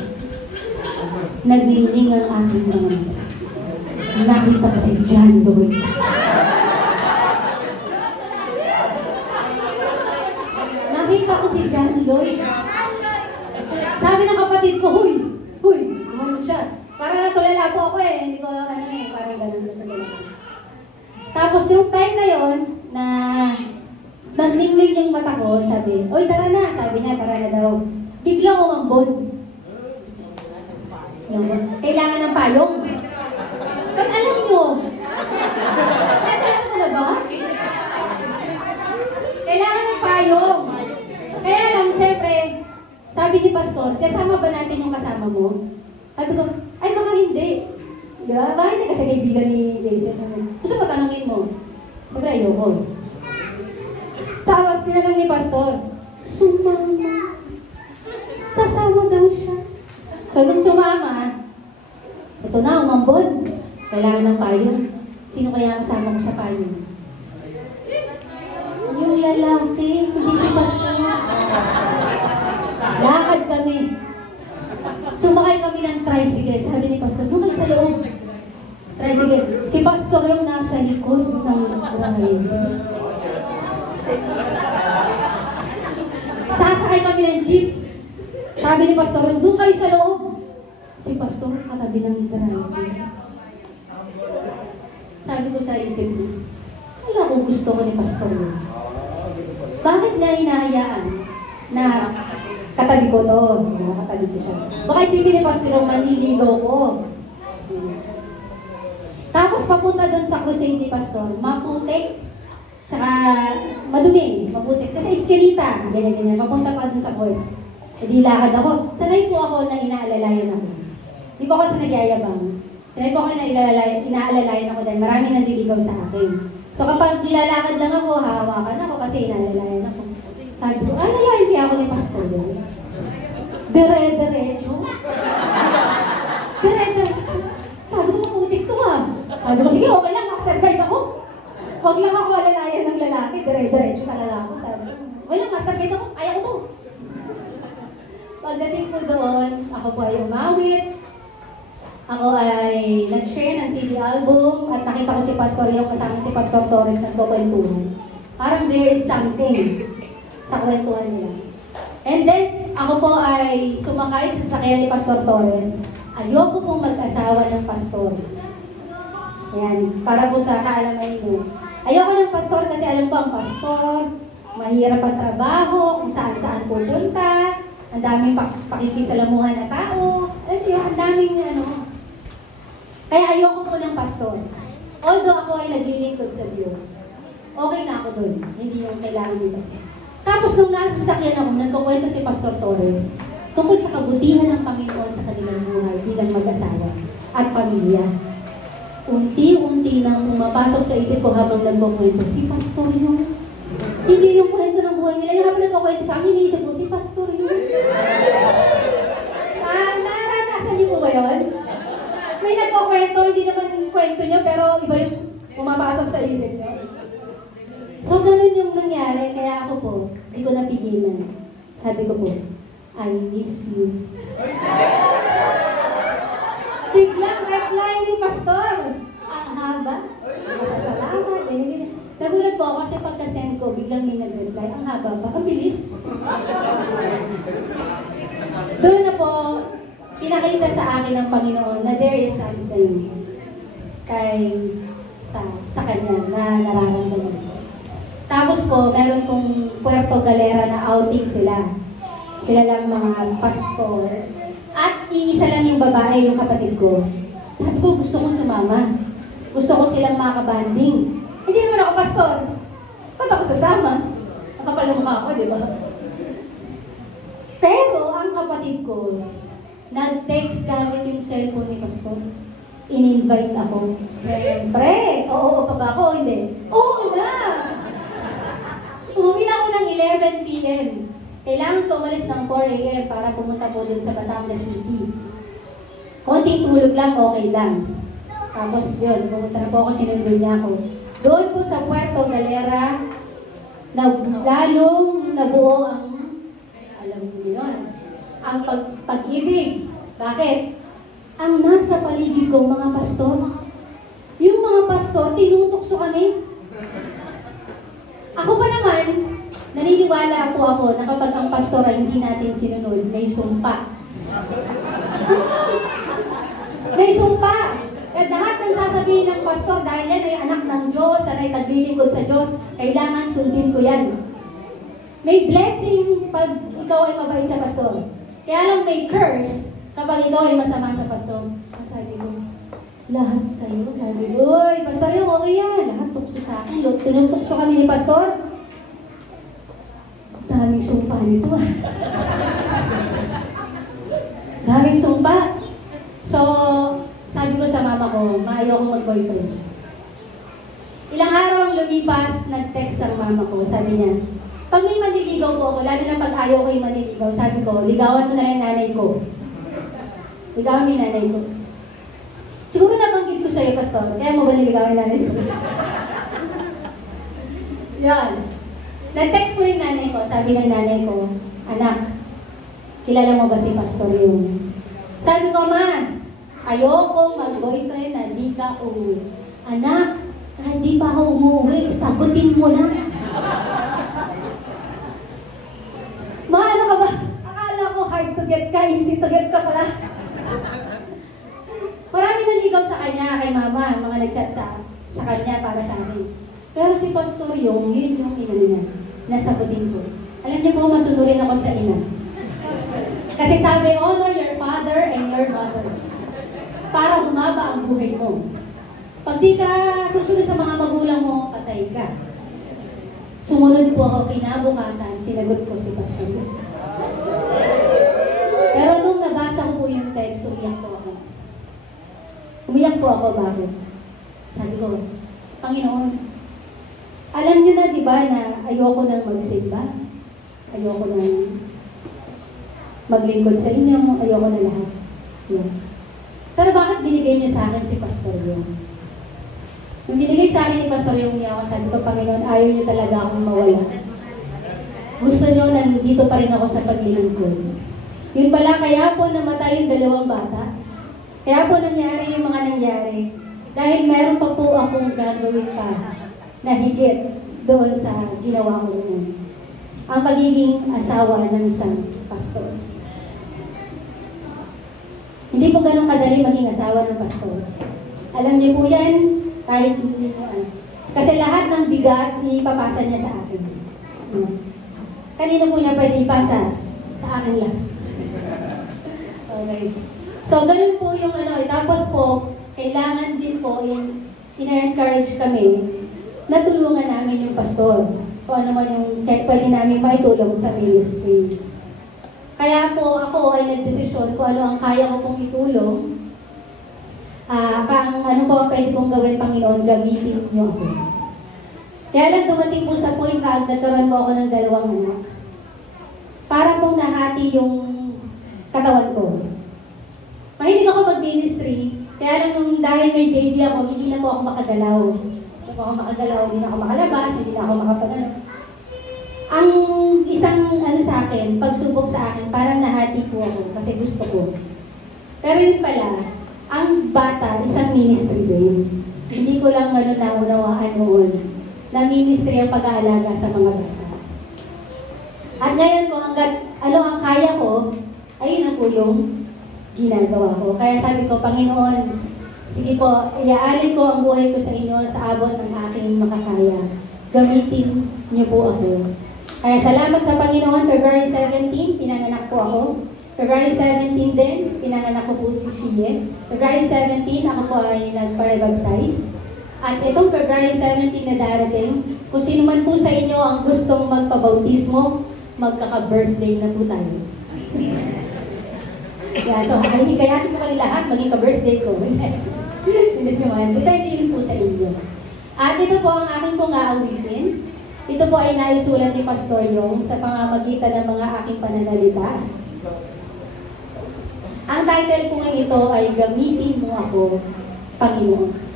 Nagdingding ang aking mga mata. Nakita ko si John Lloyd. Nakita ko si John Lloyd. Sabi ng kapatid ko, huy! Ano siya? Parang natulala po ako eh. Hindi ko alam ano eh. Parang ganun natulala. Tapos yung time na yon na nagdingding yung mata ko, sabi, oy, tara na. Sabi niya, tara na daw. Biglang umambon. Kailangan ng payong. Ba't alam mo? Alam mo na ba? Kailangan ng payong. Kaya lang, siyempre, sabi ni Pastor, sasama ba natin yung kasama mo? Sabi ko, ay baka hindi. Di ba? Baka hindi kasi kaibigan ni Jason. Gusto mo tanongin mo? Sabi, ayoko. Tapos, tinanong ni Pastor, sumama. Sasama daw siya. So, nung sumama, ito na, umambon. Kailangan ng payong. Sino kaya kasama ko sa payong? Yung lalaki, hindi si Pastor. Lakad kami. Sumakay kami ng tricycle. Sabi ni Pastor, doon kayo sa loob. Tricycle. Si Pastor yung nasa likod ng ride. Sasakay kami ng jeep. Sabi ni Pastor, doon kayo sa loob. Si Pastor, katabi ng driver. Sabi ko sa isip ko, wala akong gusto ko ni Pastor. Bakit niya hinahayaan na katabi ko to? Katabi ko siya. Baka isipin ni Pastor, manliligo ko. Tapos papunta doon sa crusade ni Pastor, maputik, tsaka madumi, maputik. Kasi iskelita, ganyan-ganyan, papunta pa doon sa court. E di lakad ako. Sanay po ako na inaalalayan ako. Di po ako sa nagyayabang. Sanay po ako na inaalalayan ako dahil maraming nandiligaw sa akin. So kapag lalakad lang ako, hahawakan ako kasi inaalalayan ako. Sabi ko, alalayan di ako ni Pastor. Dire-diretso. Dire-diretso. Sabi ko, maputik to ah. Sabi ko, sige, okay lang, master guide ako. Huwag lang ako alalayan ng lalaki, dire-diretso talaga ako. Sabi ko, wala, master guide ako, kaya ko to. Pagdating ko doon, ako po ay umawit. Ako ay nag-share ng CD album at nakita ko si Pastor yung kasama si Pastor Torres nagkukwentuhan. Parang there is something sa kwentuhan nila. And then, ako po ay sumakay sa sasakyan ni Pastor Torres. Ayoko pong mag-asawa ng pastor. Ayan, para po sa kaalaman nyo. Ayoko ng pastor kasi alam ko ang pastor, mahirap ang trabaho, kung saan-saan pupunta, ang daming pakikisalamuhan na tao, ang daming ano. Kaya ayoko po ng pastor. Although ako ay naglilingkod sa Diyos, okay na ako doon. Hindi yung kailangan ng pastor. Tapos nung nasa sasakyan ako, nagkukwento si Pastor Torres tungkol sa kabutihan ng Panginoon sa kanilang buhay bilang mag-asawa at pamilya. Unti-unti nang pumapasok sa isip ko habang nagkukwento, si Pastor yun. Hindi yung kwento ng buhay nila. Yung habang nagkukwento sa akin, iniisip ko, si Pastor yun. Naranasan niyo po ba yun? May nagkukwento, hindi naman kwento niya, pero iba yung pumapasok sa isip niya. So, ganun yun yung nangyari, kaya ako po, hindi ko napigilan. Sabi ko po, I miss you. Biglang reply ni Pastor. Ang haba. Salamat. Nagulat po ako kasi pagka-send ko, biglang may nag-reply. Ang haba pa. Ang bilis. Doon na po, pinakita sa akin ng Panginoon na there is something sa kanya na nararamdaman ko. Tapos po, meron pong Puerto Galera na outing sila. Sila lang mga pastor. At iisa lang yung babae, yung kapatid ko. Sabi ko, gusto kong sumama. Gusto ko silang makabanding. Hindi naman ako pastor. Ba't ako sasama? Nakapal yung mukha ko, di ba? Pero ang kapatid ko, nag-text gamit yung cellphone ni pastor. In-invite ako. Siyempre, oo pa ba ako? Hindi. Oo na! Umuwi ako ng 11 p.m. Kailangan tumalis ng 4 a.m. para pumunta po din sa Batangas City. Konting tulog lang, okay lang. Tapos yun, pumunta na po ako, sinundo niya ako. Doon po sa Puerto Galera, lalong nabuo ang, alam mo yun, ang pag-ibig. Bakit? Ang nasa paligid ko, mga pastor, yung mga pastor, tinutokso kami. Ako pa naman, naniniwala po ako na kapag ang pastor ay hindi natin sinunod, may sumpa. May sumpa. At lahat ng sasabihin ng pastor, dahil yan ay anak ng Diyos, at ay taglilingkod sa Diyos, kailangan sundin ko yan. May blessing pag ikaw ay mabait sa pastor. Kaya lang may curse kapag ikaw ay masama sa pastor. Sabi ko, lahat kayo, sabi ko, uy, pastor yung okay yan. Lahat tukso sa akin. Tinutokso kami ni pastor. Daming sumpa nito ah. Daming sumpa. So, sabi ko sa mama ko, maayaw kong mag-boyfriend. Ilang araw ang lumipas, nag-text ang mama ko. Sabi niya, pag may maniligaw po ako, lalo na pag ayaw ko yung maniligaw, sabi ko, ligawan mo na yung nanay ko. Ligawan mo yung nanay ko. Siguro nabanggit ko sa'yo, pastor. Kaya mo ba niligawan yung nanay ko? Yan. Nag-text ko yung nanay ko. Sabi ng nanay ko, anak, kilala mo ba si Pastor yung? Sabi ko, ma, ayokong mag-boyfriend na di ka uuwi. Anak, kahit di pa ako umuwi, sagutin mo na. Ma, ano ka ba? Akala ko hard to get ka, easy to get ka pala. Marami naligaw sa kanya, kay mama, mga nag-chat sa kanya para sa amin. Pero si Pastor yung, yun yung ina niya, nasagutin ko. Alam niyo po, masunurin ako sa ina. Kasi sabi, honor your father and your mother. Para humaba ang buhay mo. Pag di ka susunod sa mga magulang mo, patay ka. Sumunod po ako kinabukasan, sinagot ko si Pastor. Pero nung nabasa ko po yung text, umiyak po ako. Umiyak po ako, bakit? Sabi ko, Panginoon, alam niyo na, di ba, na ayoko nang magsimba? Ayoko nang maglingkod sa inyo, ayoko na lahat. Yeah. Pero bakit binigay niyo sa akin si Pastor Yung? Yung binigay sa akin ni Pastor Yung niya ako, sabi ko, Panginoon, ayaw niyo talaga akong mawala. Gusto niyo, nandito pa rin ako sa paglilingkod. Yun pala, kaya po namatay yung 2 bata. Kaya po nangyari yung mga nangyari. Dahil meron pa po akong gagawin pa na higit doon sa ginawa ko rin. Ang pagiging asawa ng isang pastor. Hindi po ganun kadali maging asawa ng pastor. Alam niyo po yan, kahit hindi mo ano. Kasi lahat ng bigat, ipapasa niya sa akin. Kanina po niya pwede ipasa sa akin lang. Okay. So, ganun po yung ano. Tapos po, kailangan din po, ina-encourage kami na tulungan namin yung pastor. Kung ano man yung pwede namin maitulong sa ministry. Kaya po ako ay nagdesisyon kung ano ang kaya ko pong itulong. Ano po ang pwede kong gawin, Panginoon, gamitin niyo ako. Kaya lang dumating po sa point na nagkaroon po ako ng 2 anak. Para pong nahati yung katawan ko. Mahilig ako mag-ministry, kaya lang dahil may baby ako, hindi na po ako makagalaw. ako makagalaw, hindi na ako makalabas, hindi na ako makapagano. Ang isang sa akin, pagsubok sa akin, parang nahati po ako kasi gusto ko. Pero yun pala, ang bata, isang ministry din. Hindi ko lang naunawaan noon na ministry ang pag-aalaga sa mga bata. At ngayon po, hanggat ang kaya ko, ayun na po yung ginagawa ko. Kaya sabi ko, Panginoon, sige po, iaalin ko ang buhay ko sa inyo sa abot ng aking makakaya. Gamitin niyo po ako. Kaya salamat sa Panginoon, February 17, pinanganak po ako. February 17 din, pinanganak ko po si Shie. February 17, ako po ay nagpa-rebaptize. At itong February 17 na darating, kung sino man po sa inyo ang gustong magpabautismo, magkaka-birthday na po tayo. Yeah, so, kaya po kayo lahat, maging ka-birthday ko. Hindi naman, depende yun po sa inyo. At ito po ang aking pong aawitin. Ito po ay naisulat ni Pastor Yong sa pamamagitan ng mga aking pananalita. Ang title po ng ito ay Gamitin Mo Ako, Panginoon.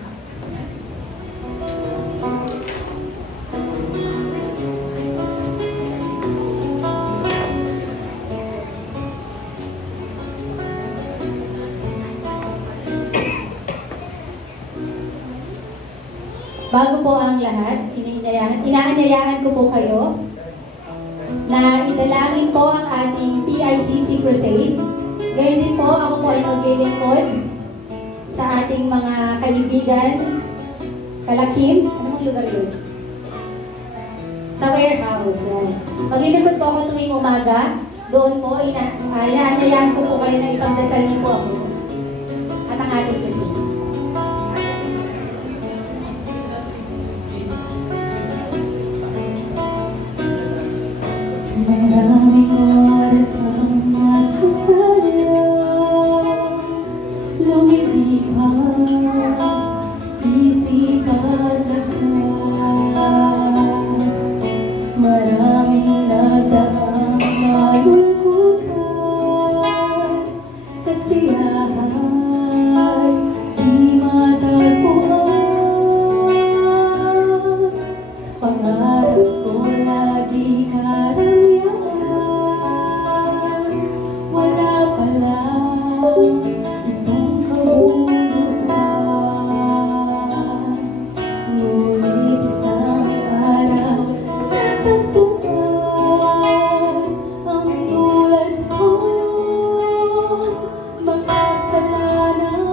Bago po ang lahat, inaanyayahan ko po kayo na idalangin po ang ating PICC Crusade. Ngayon din po, ako po ay maglilingkod sa ating mga kaibigan, Kalakim, anong lugar yun? Sa warehouse. Yan. Maglilingkod po ako tuwing umaga. Doon po, inaanyayahan ko po kayo na ipagdasal niyo po ako at ang ating crusade. Maraming oras ang nasasayang, lumilipas, isip at lakas. Maraming nagdaang malungkutan, kasiyahan, di matagpuan. Pangarap ko lagi karamihan, wala pala itong kabuluhan. Ngunit isang araw natagpuan ang tulad ko, makasalanan.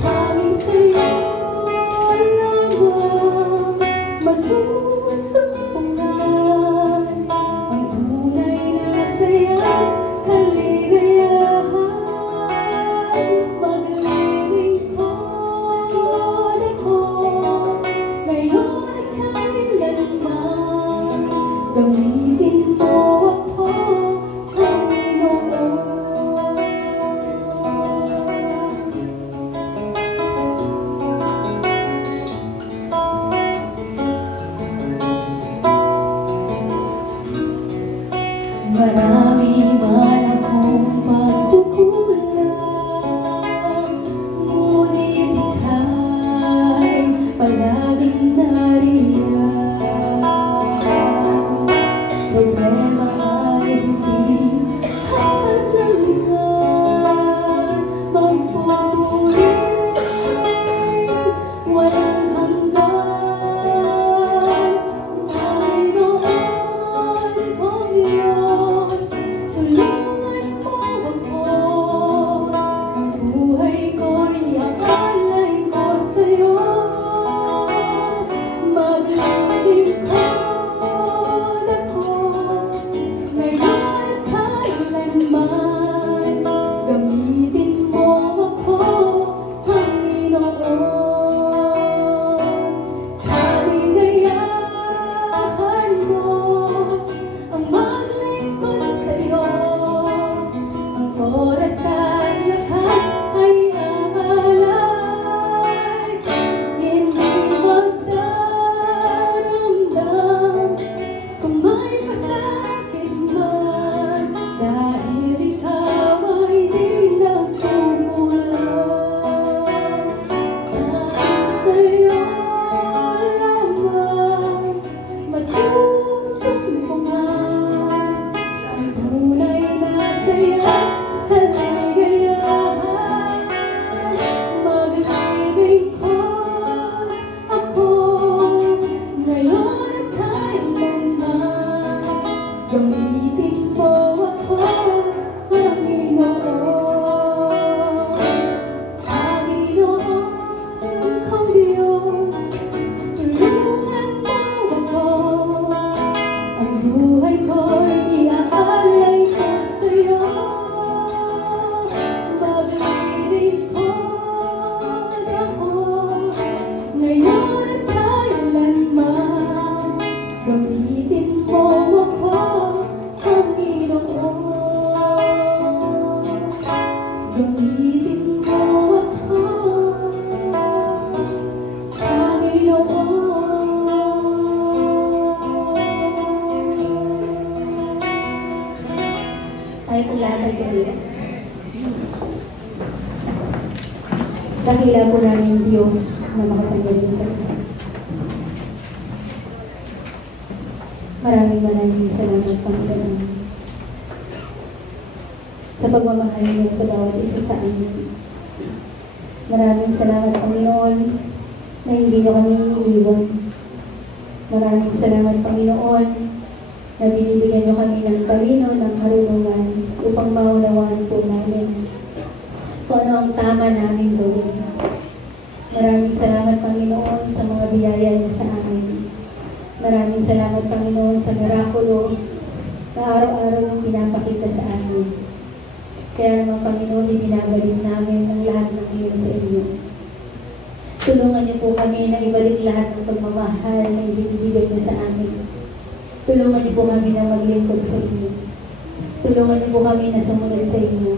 Tanging sa'yo lamang masusumpungan ang tunay na saya, kaligayahan. Maglilingkod ako ngayon at kailanman. Gamitin mo ako, Panginoon. Marami man akong pagkukulang, ngunit ika'y palaging nariyan. Problema ay hindi hatalangan, magpupulit, walang hanggan. Panginoon, o Diyos, lahat ay tuloy. Dakila po namin Diyos na makapangyarihan sa lahat. Maraming salamat, Panginoon, sa pagmamahal niyo sa bawat isa sa amin. Maraming salamat, Panginoon, na hindi niyo kami iniiwan. Maraming salamat, Panginoon, na binibigyan niyo kami ng talino, ng karunungan upang maunawaan po namin kung ano ang tama namin gawin. Maraming salamat, Panginoon, sa mga biyaya niyo sa amin. Maraming salamat, Panginoon, sa mirakulo na araw-araw yung pinapakita sa amin. Kaya naman, Panginoon, ibinabalik namin ang lahat ng iyon sa inyo. Tulungan niyo po kami na ibalik lahat ng pagmamahal na ibinibigay niyo sa amin. Tulungan niyo po kami na maglingkod sa inyo. Tulungan niyo po kami na sumunod sa inyo.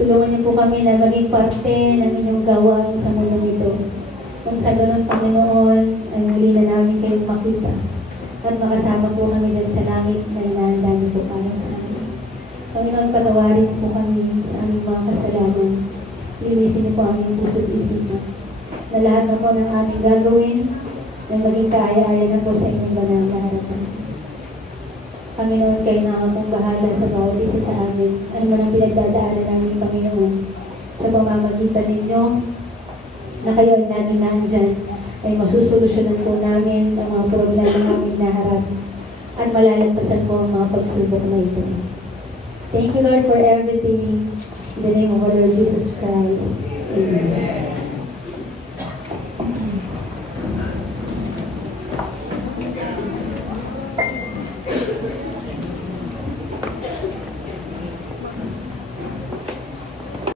Tulungan niyo po kami na maging parte ng inyong gawain sa mundong ito. Kung sa ganun, Panginoon, ay muli na namin kayong makita at makasama po kami dyan sa langit na inaanda niyo po para sa amin. Panginoon, patawarin po kami sa aming mga kasalanan. Linisin niyo po aming puso't isipan. Na lahat na po ng aming gagawin na maging kaaya-aya na po sa inyong banal na harapan. Panginoon, kayo na akong bahala sa bawat isa sa amin. Ano man ang pinagdadaanan namin, Panginoon, sa pamamagitan ninyo, na kayo ay laging nandyan, ay masusolusyonan po namin ang mga problema namin naharap at malalagpasan po ang mga pagsubok na ito. Thank you, Lord, for everything. In the name of our Lord Jesus Christ. Amen.